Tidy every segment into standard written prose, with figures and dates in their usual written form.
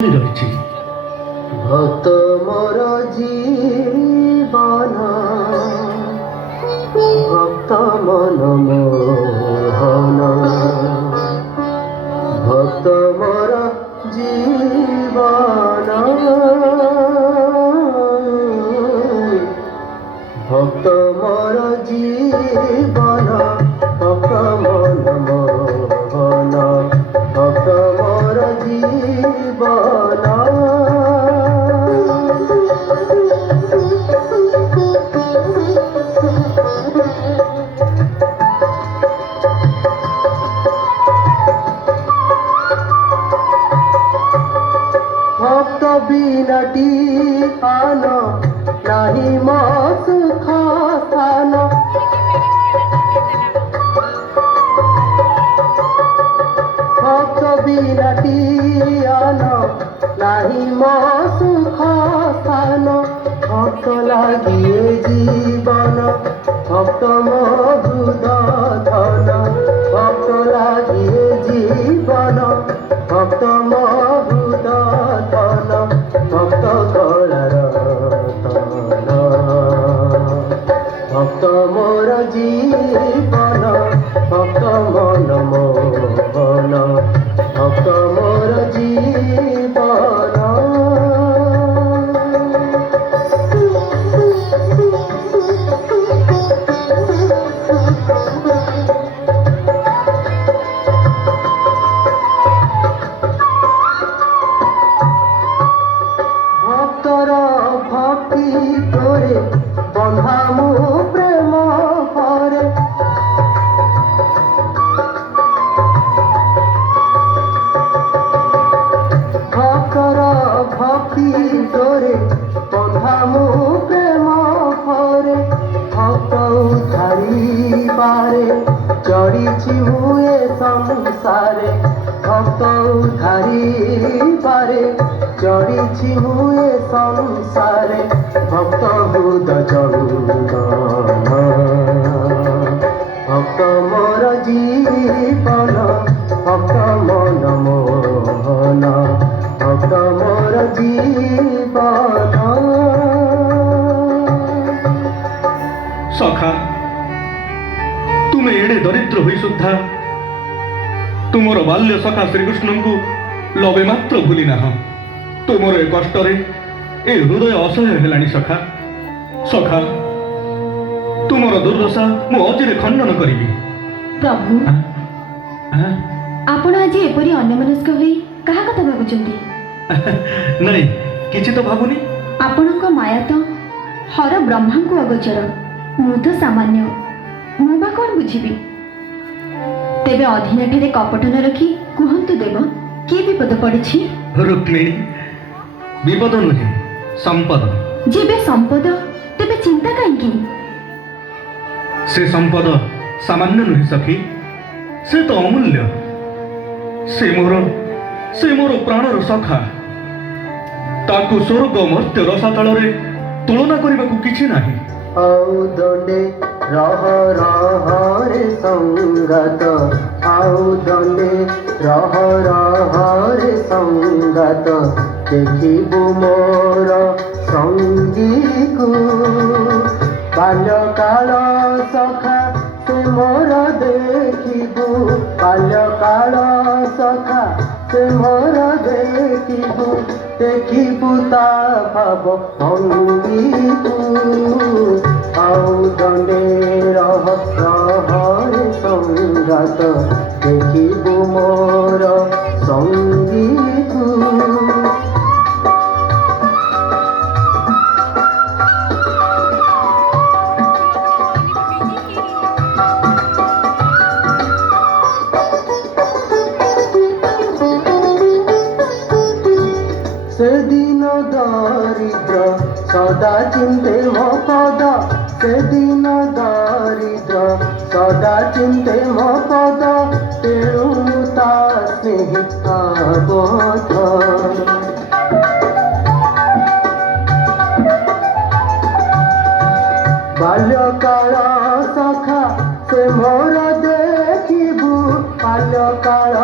রয়েছে। ভক্ত মোর জীবন ভক্ত মন মোহন ভক্ত মোর জীবন ভক্ত মোর জীবন ভক্ত মন মোহন ভক্ত মোর জীবন ভক্ত বিনাটি আন নাহি মো সুখ স্থান ভক্ত বিনাটি আন নাহি মো সুখ স্থান ভক্ত লাগিয়ে জীবন ভক্ত মো হৃদ ধন ভক্ত লাগিয়ে জীবন ভক্ত মো হৃদ ধন ভক্ত কলার তন ভক্ত মোর জীবন ভক্ত মন মোহন ভক্ত মোর জীবন ভক্তর ভক্তি করে বন্ধামু প্রেম করে ভক্তর ভক্তি করে বন্ধামু প্রেম করে ভক্ত উদ্ধারিবারে চড়িছি মুয়ে সংসারে ভক্ত উদ্ধারিবারে চড়িছি মুয়ে সংসারে ভক্ত হৃদ চন্দন ভক্ত মোর জীবন ভক্ত মন মোহন ভক্ত মোর জীবন। সখা ତୁମେ ଏଡ଼େ ଦରିଦ୍ର ହୋଇ ସୁଦ୍ଧା ତୁମର ବାଲ୍ୟ ସଖା ଶ୍ରୀକୃଷ୍ଣଙ୍କୁ ଲବେ ମାତ୍ର ଭୁଲି ନାହଁ। ତୁମର ଏ କଷ୍ଟରେ ଏ ହୃଦୟ ଅସହ୍ୟ ହେଲାଣି ସଖା। ସଖା ତୁମର ଦୁର୍ଦ୍ଦଶା ମୁଁ ଅଚିରେ ଖଣ୍ଡନ କରିବି। ପ୍ରଭୁ ଆପଣ ଆଜି ଏପରି ଅନ୍ୟମନସ୍କ ହୋଇ କାହା କଥା ଭାବୁଛନ୍ତି? ନାଇଁ କିଛି ତ ଭାବୁନି। ଆପଣଙ୍କ ମାୟା ତ ହର ବ୍ରହ୍ମାଙ୍କୁ ଅଗୋଚର। ମୁଁ ତ ସାମାନ୍ୟ, ମୁଁ ବା କ'ଣ ବୁଝିବି? ତେବେ ଅଧିନାଠାରେ କପଟ ନ ରଖି କୁହନ୍ତୁ ଦେବ, କି ବିପଦ ପଡ଼ିଛି? ରୁକ୍ମିଣୀ, ବିପଦ ନୁହେଁ ସମ୍ପଦ। ଯେବେ ସମ୍ପଦ ତେବେ ଚିନ୍ତା କାହିଁକି? ସେ ସମ୍ପଦ ସାମାନ୍ୟ ନୁହେଁ ସଖୀ, ସେ ତ ଅମୂଲ୍ୟ। ସେ ମୋର ପ୍ରାଣର ସଖା। ତାକୁ ସ୍ୱର୍ଗ ମର୍ତ୍ତ୍ୟ ରସାତଳରେ ତୁଳନା କରିବାକୁ କିଛି ନାହିଁ। ଆଉ ଦଣ୍ଡେ ରହ ରହ ରେ ସଙ୍ଗାତ ଆଉ ଦଣ୍ଡେ ରହ ରହ ରେ ସଙ୍ଗାତ ଦେଖିବୁ ମୋର ସଙ୍ଗୀକୁ ବାଲ୍ୟକାଳ ସଖା ସେ ମୋର ଦେଖିବୁ ବାଲ୍ୟକାଳ ସଖା ସେ ମୋର ଦେଖିବୁ ଦେଖିବୁ ତା ଭାବ ଭଙ୍ଗୀକୁ ଆଉ ଦଣ୍ଡେ ରହ ରହ ରେ ସଙ୍ଗାତ ଦେଖିବୁ ମୋର ସଙ୍ଗୀକୁ। সেদিন দরিদ্র সদা চিন্তে মো পদ সেদিন দরিদ্র সদা চিন্তে মো পদ তেণু তা স্নেহি আবদ্ধ বাল্যকাল সখা সে মোর ଦେଖିବୁ ବାଲ୍ୟକାଳ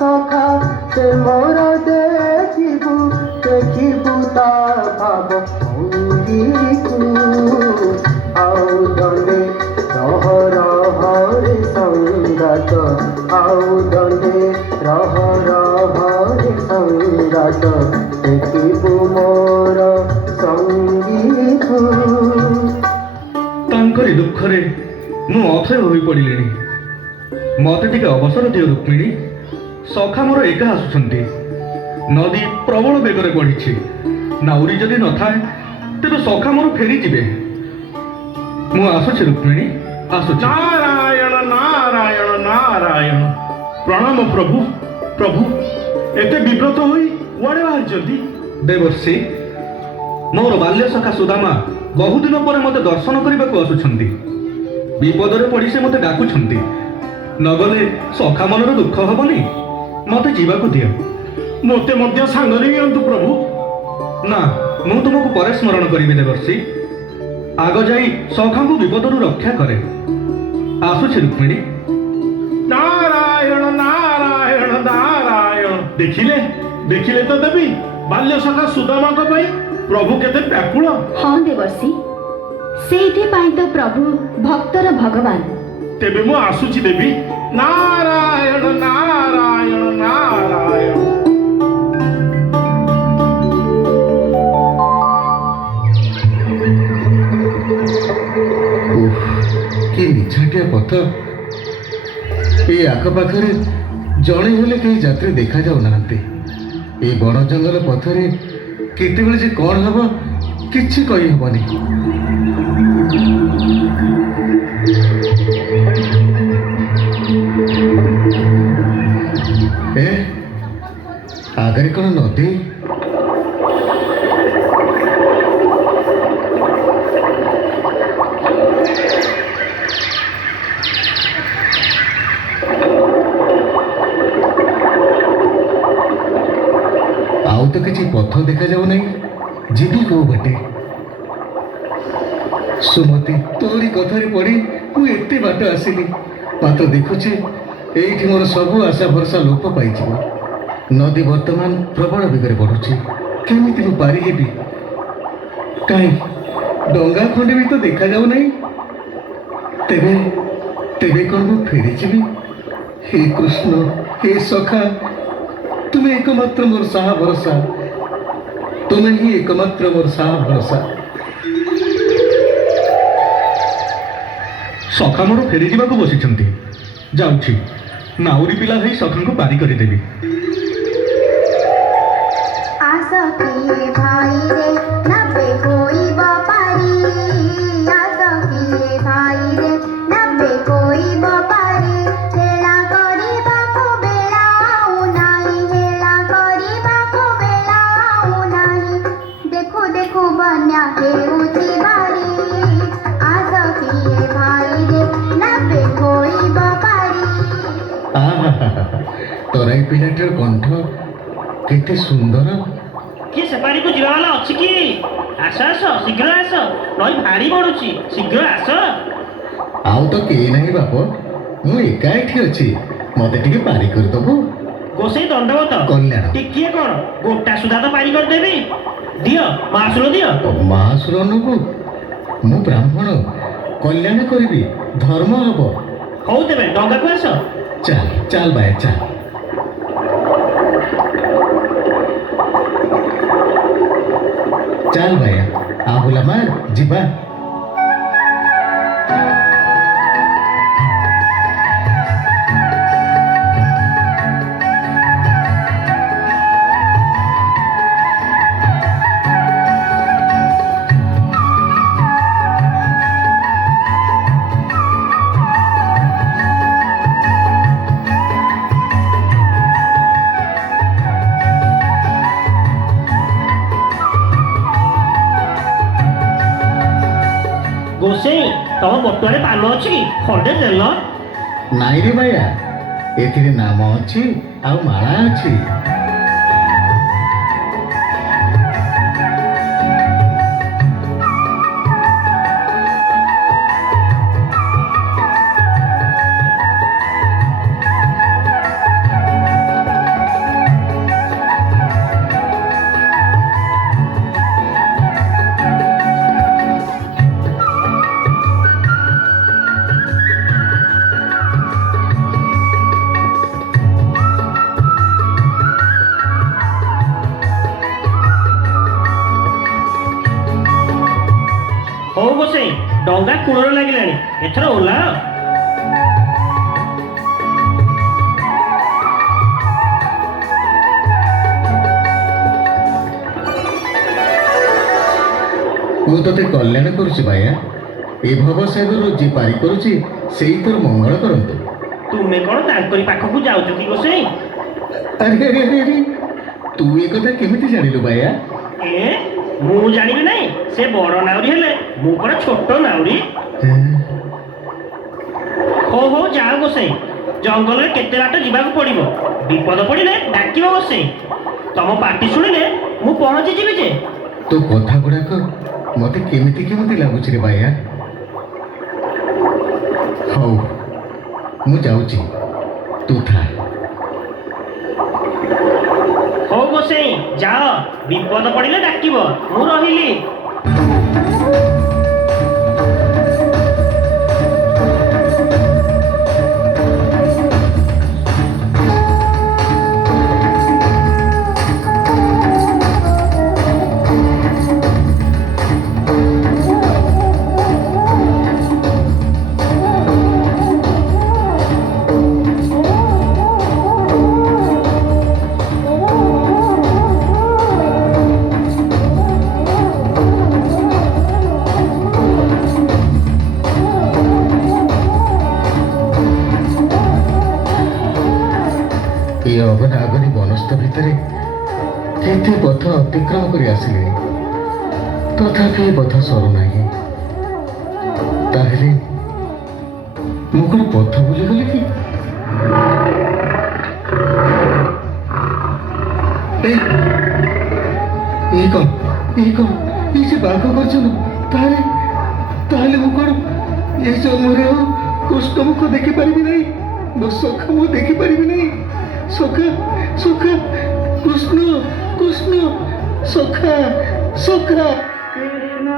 ସଖା ସେ ମୋର ଦେଖିବୁ ତା ଭାବ ଭଙ୍ଗୀକୁ ଆଉ ଦଣ୍ଡେ ରହ ରହରେ ସଂଗାତ ଆଉ ଦଣ୍ଡେ ରହ ରହରେ ସଂଗାତ ଦେଖିବୁ ମୋର ସଙ୍ଗୀକୁ। ତାଙ୍କରି ଦୁଃଖରେ ମୁଁ ଅଥୟ ହୋଇପଡ଼ିଲିଣି। ମତେ ଟିକେ ଅବସର ଦିଅ ରୁକ୍ମିଣୀ। ସଖା ମୋର ଏକା ଆସୁଛନ୍ତି। ନଦୀ ପ୍ରବଳ ବେଗରେ ବଢ଼ିଛି। ନାଉରୀ ଯଦି ନଥାଏ ତେବେ ସଖା ମୋର ଫେରିଯିବେ। ମୁଁ ଆସୁଛି ରୁକ୍ମିଣୀ, ଆସୁଛି। ନାରାୟଣ ନାରାୟଣ ନାରାୟଣ। ପ୍ରଣାମ ପ୍ରଭୁ। ପ୍ରଭୁ ଏତେ ବିବ୍ରତ ହୋଇ କୁଆଡ଼େ ବାହାରିଛନ୍ତି? ଦେବର୍ଷି, ମୋର ବାଲ୍ୟ ସଖା ସୁଦାମା ବହୁଦିନ ପରେ ମୋତେ ଦର୍ଶନ କରିବାକୁ ଆସୁଛନ୍ତି। ବିପଦରେ ପଡ଼ି ସେ ମୋତେ ଡାକୁଛନ୍ତି। ନଗଲେ ସଖା ମନର ଦୁଃଖ ହବନି। ମୋତେ ଯିବାକୁ ଦିଅ। ମୋତେ ମଧ୍ୟ ସାଙ୍ଗରେ ନିଅନ୍ତୁ ପ୍ରଭୁ। ନା, ମୁଁ ତୁମକୁ ପରେ ସ୍ମରଣ କରିବି ଦେବର୍ଷି। ଆଗ ଯାଇ ସଖାଙ୍କୁ ବିପଦରୁ ରକ୍ଷା କରେ। ଆସୁଛି ରୁକ୍ମିଣୀ। ନାରାୟଣ ନାରାୟଣ ନାରାୟଣ। ଦେଖିଲେ ଦେଖିଲେ ତ ଦେବୀ, ବାଲ୍ୟ ସଖା ସୁଦାମାଙ୍କ ପାଇଁ ପ୍ରଭୁ କେତେ ବ୍ୟାକୁଳ। ହଁ ଦେବର୍ଷି, ସେଇଥିପାଇଁ ତ ପ୍ରଭୁ ଭକ୍ତର ଭଗବାନ। ତେବେ ମୁଁ ଆସୁଛି ଦେବୀ। ନାରାୟଣ ନାରାୟଣ ନାରାୟଣ। କି ନିଛାଟିଆ ପଥ। ଏ ଆଖପାଖରେ ଜଣେ ହେଲେ କେହି ଯାତ୍ରୀ ଦେଖାଯାଉନାହାନ୍ତି। ଏ ବଣ ଜଙ୍ଗଲ ପଥରେ କେତେବେଳେ ଯେ କ'ଣ ହବ କିଛି କହିହେବନି। ଏ ଆଗରେ କ'ଣ ନଦୀ? ଆଉ ତ କିଛି ପଥ ଦେଖାଯାଉ ନାହିଁ। ଯିବି କୋଉ ବାଟେ? ସୁମତି, ତୋରି କଥାରେ ପଡ଼ି ମୁଁ ଏତେ ବାଟ ଆସିଲି, ମାତ୍ର ଦେଖୁଛି ଏଇଠି ମୋର ସବୁ ଆଶା ଭରସା ଲୋପ ପାଇଯିବ। ନଦୀ ବର୍ତ୍ତମାନ ପ୍ରବଳ ବେଗରେ ବଢ଼ୁଛି। କେମିତି ମୁଁ ପାରି ହେବି? କାହିଁ ଡଙ୍ଗା ଖଣ୍ଡେ ବି ତ ଦେଖାଯାଉ ନାହିଁ। ତେବେ ତେବେ କ'ଣ ମୁଁ ଫେରିଯିବି? ହେ କୃଷ୍ଣ, ହେ ସଖା, ତୁମେ ଏକମାତ୍ର ମୋର ସାହା ଭରସା। ତୁମେ ହିଁ ଏକମାତ୍ର ମୋର ସାହା ଭରସା। ସଖା ମୋର ଫେରିଯିବାକୁ ବସିଛନ୍ତି। ଯାଉଛି, ନାଉରୀ ପିଲା ହେଇ ସଖାଙ୍କୁ ପାରି କରିଦେବି। आस किए भाई रे नबे कोई बपारी। आस किए भाई रे नबे कोई बपारी। हेला କରିବାକୁ ବେଳାଉ ନାହିଁ। ହେଲା କରିବାକୁ ବେଳାଉ ନାହିଁ। ଦେଖୁ ଦେଖୁ ବନ୍ୟା ହେଉଛି ଭାରି। आस किए भाई रे नबे कोई बपारी। ତରାଇ ପିଲାଟିର କଣ୍ଠ କେତେ ସୁନ୍ଦର। କିଏ ସେପାରିକୁ ଯିବା ବାଲା ଅଛି କି? ଆସ ଆସ, ଶୀଘ୍ର ଆସ, ନଈ ଭାରି ବଢୁଛି, ଶୀଘ୍ର ଆସ। ଆଉ ତ କେହି ନାହିଁ ବାପ, ମୁଁ ଏକା ଏଠି ଅଛି। ମତେ ଟିକେ ପାରି କରିଦବୁ? ଗୋସେଇ ଦଣ୍ଡବତ। କଲ୍ୟାଣ। ଟିକିଏ କଣ, ଗୋଟା ସୁଧା ତ ପାରି କରିଦେବି। ଦିଅ, ମାସୁର ଦିଅ। ମହାସୁର ନବୁ? ମୁଁ ବ୍ରାହ୍ମଣ, କଲ୍ୟାଣ କରିବି, ଧର୍ମ ହବ। ହଉ ତେବେ ଡଙ୍ଗାକୁ ଆସ। ଚାଲ ଚାଲ ବାୟା ଚାଲ। ଚାଲ ବାୟା, ଆହୁଲା ମାର, ଯିବା। ଗୋସେଇ, ତମ ବଟୁଆରେ ପାନ ଅଛି କି? ଖଣ୍ଡେ ଦେଲ। ନାଇଁ ରେ ବାୟା, ଏଥିରେ ନାମ ଅଛି ଆଉ ମାଳା ଅଛି। ଡଙ୍ଗା କୂଳରେ ଲାଗିଲାଣି, ଏଥର ଓହ୍ଲାଅ। ମୁଁ ତତେ କଲ୍ୟାଣ କରୁଛି ବାୟା। ଏ ଭବସାଗରରୁ ଯିଏ ପାରି କରୁଛି ସେଇ ତୋର ମଙ୍ଗଳ କରନ୍ତୁ। ତୁମେ କଣ ତାଙ୍କରି ପାଖକୁ ଯାଉଛ କି ଗୋସାଇଁ? ଆରେ ଆରେ ଆରେ ଆରେ, ତୁ ଏ କଥା କେମିତି ଜାଣିଲୁ ବାୟା? ମୁଁ ଜାଣିବି ନାହିଁ? ସେ ବଡ ନାଉରୀ ହେଲେ ମୁଁ କଣ ଛୋଟ ନାଉରୀ? ହଉ ଯାଅ ଗୋସାଇଁ, ଜଙ୍ଗଲରେ କେତେ ବାଟ ଯିବାକୁ ପଡିବ। ବିପଦ ପଡିଲେ ଡାକିବ ଗୋସାଇଁ। ତମ ପାଟି ଶୁଣିଲେ ମୁଁ ପହଞ୍ଚିଯିବି ଯେ। ତୋ କଥା ଗୁଡାକ ମତେ କେମିତି କେମିତି ଲାଗୁଛି ରେ ବାୟା। ହଉ ମୁଁ ଯାଉଛି, ତୁ ଥା। ହଉ ଗୋସାଇଁ ଯାଅ, ବିପଦ ପଡିଲେ ଡାକିବ। ମୁଁ ରହିଲି। ଏ ଅଗନାଗନି ବନସ୍ତ ଭିତରେ କେତେ ପଥ ଅତିକ୍ରମ କରି ଆସିଲେଣି, ତଥାପି ଏ ପଥ ସରୁନାହିଁ। ତାହେଲେ ମୁଁ କଣ ପଥ ଭୁଲିଗଲି କି? ଏ କଣ ଏ ଯେ ବାଘ ଗର୍ଜନ, ତାହେଲେ ମୁଁ କଣ ଏ ଜନ୍ମରେ ଆଉ କୃଷ୍ଣ ମୁଖ ଦେଖିପାରିବି ନାହିଁ? ମୋ ସଖା ମୁଁ ଦେଖିପାରିବି ନାହିଁ? ସଖା କୃଷ୍ଣ ସଖା। କୃଷ୍ଣ